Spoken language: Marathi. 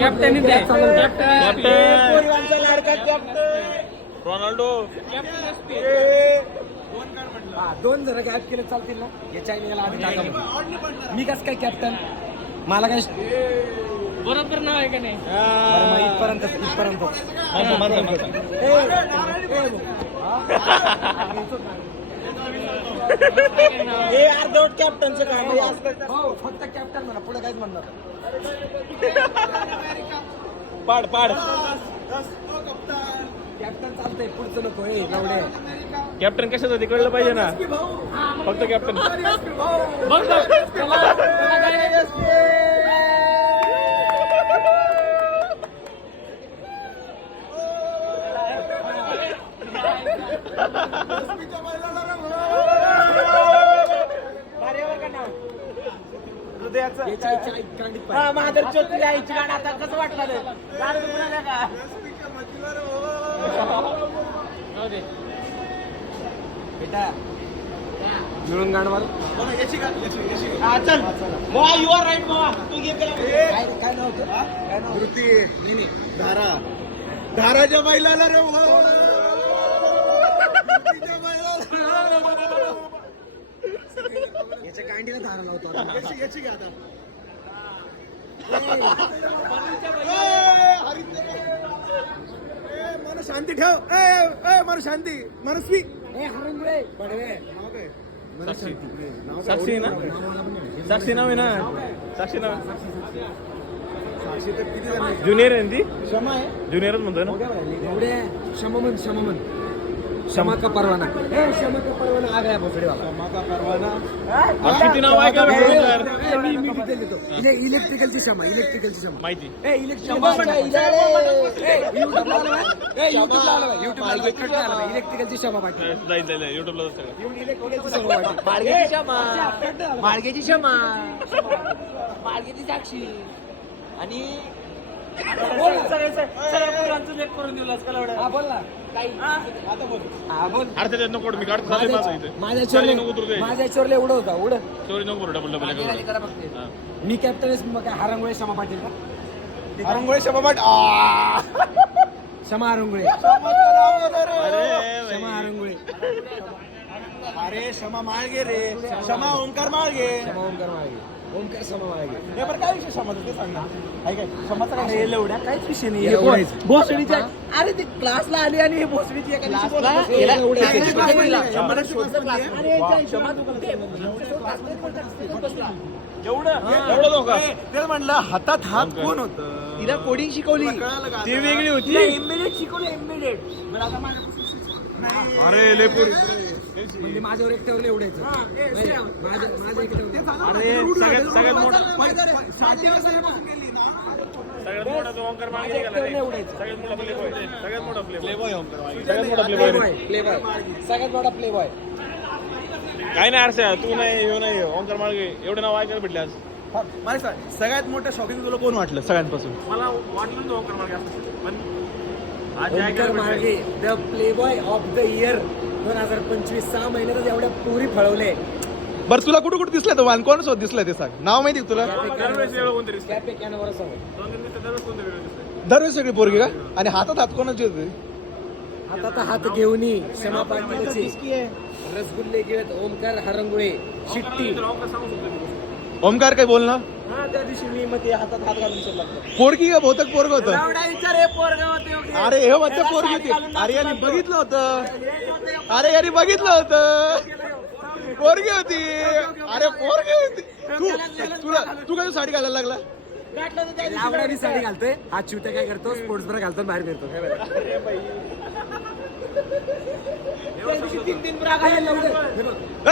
कॅप्टन लाडका कॅप्टन रोनाल्डो. दोन जण गॅप केले चालतील ना याच्या आईला आम्ही टाका. मी कसं काय कॅप्टन मला काय बरोबर नाव आहे का नाही? इथपर्यंत हे अर्धवट कॅप्टनचं काम आहे. फक्त कॅप्टन म्हणा पुढे काहीच म्हणणार. पाड कॅप्टन चालतंय पुढचं नको हे एवढे. कॅप्टन कशासाठी कळलं पाहिजे ना. फक्त कॅप्टन. महादेव चौथीला यायची गाडी आता कसं वाटलं रे? गाडी दुखणार आहे का? बेटा मिळून गाणवाल चल मोहा यू आर राईट मोहा तू घे काय नाव होतं काय नाव कृती धाराच्या बैलाला रे याच्या कांडीला धारा लावतो याची घ्या आता मन शांती ठेव मन शांती मनस्वी हरंगुळे बडवे साक्षी ना. साक्षी नाव आहे ना. साक्षी नाव ज्युनियर आहे ना ती. क्षमा आहे ज्युनियरच म्हणतोय ना. एवढे क्षममन क्षमा का परवाना क्षमा का परवाना आ गया भोसडी वाला. किती नाव आहे का मी डिटेल देतो. इलेक्ट्रिकलची क्षमा माहिती. इलेक्ट्रिकलची क्षमा बाकी जाईल युट्यूबला माळगेची क्षमा माळगेची साक्षी आणि करून दिलं हा बोल ना हा बोल अरे नको मी काढतो माझं इथे. माझ्या चालेल, नको उतरू दे. चोरले उडं होता उड चोरी नको करू, डबल मी कॅप्टन मग काय हरंगुळे क्षमा पाटील का हरंगुळे क्षमा पाट क्षमा हरंगुळे क्षमा हरंगुळे अरे क्षमा माळगे रे क्षमा ओंकार माळगे क्षमा ओंकार माळगे ओंकार क्षमा माळगे हे बरं काय विषय क्षमाचं ते सांग ना. आहे काय क्षमाचा काय एवढ्या काहीच विषय नाही एवढाच. भोसडीच्या अरे ते क्लासला आली आणि हे भोसडीची एका दिवशी बोलत होते. एवढं धोका. ते म्हणलं हातात हात कोण होतं तिला कोडिंग शिकवली ती वेगळी होती. एम्बेडेड शिकवलं एम्बेडेड अरे लेपूर. म्हणजे माझ्यावर एकट्यावर एवढायचं माझ्या एकट्यावर अरे सगळ्यात मोठा तो ओंकार मागे गेला रे. सगळ्यात मोठा प्लेबॉय. सगळ्यात मोठा प्लेबॉय ओंकार मागे. सगळ्यात मोठा प्लेबॉय. सगळ्यात मोठा प्ले बॉय काय नाही आरसा तू नाही येऊ नाही ओंकार मागे एवढं नाव ऐकायला भेटले आज. मला सांग सगळ्यात मोठं शॉकिंग तुला कोण वाटलं सगळ्यांपासून मला वाटलं तो ओंकार मागे असं पण आज Omkar Malge the play boy of the year 2025 6 महिन्यातच एवढ्या पुरी फळवले. बरं तुला कुठं कुठं दिसलं तो वान कोण सोबत दिसलं ते सांग नाव माहिती का तुला दरवेळेस वेगळं कोणतरी दिसतं. कॅपे कॅनवर सांग दरवेळेस कोणतरी वेगळं दिसतं. दरवेळेस सगळी पोरगी का आणि हातात हात कोणाची होते हातात हात घेऊनी क्षमा पाटीलची रसगुल्ले गिळत ओमकार हरंगुळे शिट्टी. तर ओंकार सांगू शकतो मी गोष्ट. ओमकार काय बोल ना हा त्या दिवशी मी मग ते हातात हात घालून विचारला पोरगी का बहुतेक पोरग होतं विचार हे पोरगा होते अरे हे म्हणते पोरगी होती अरे यांनी बघितलं होतं अरे यांनी बघितलं होतं पोरगी होती अरे पोरगी होती तू काय साडी घालायला लागला लावडानी साडी घालतोय हात चिवट्या काय करतो स्पोर्ट्स ब्रा घालतो बाहेर फिरतो. ए, ए, ए, ए, ए,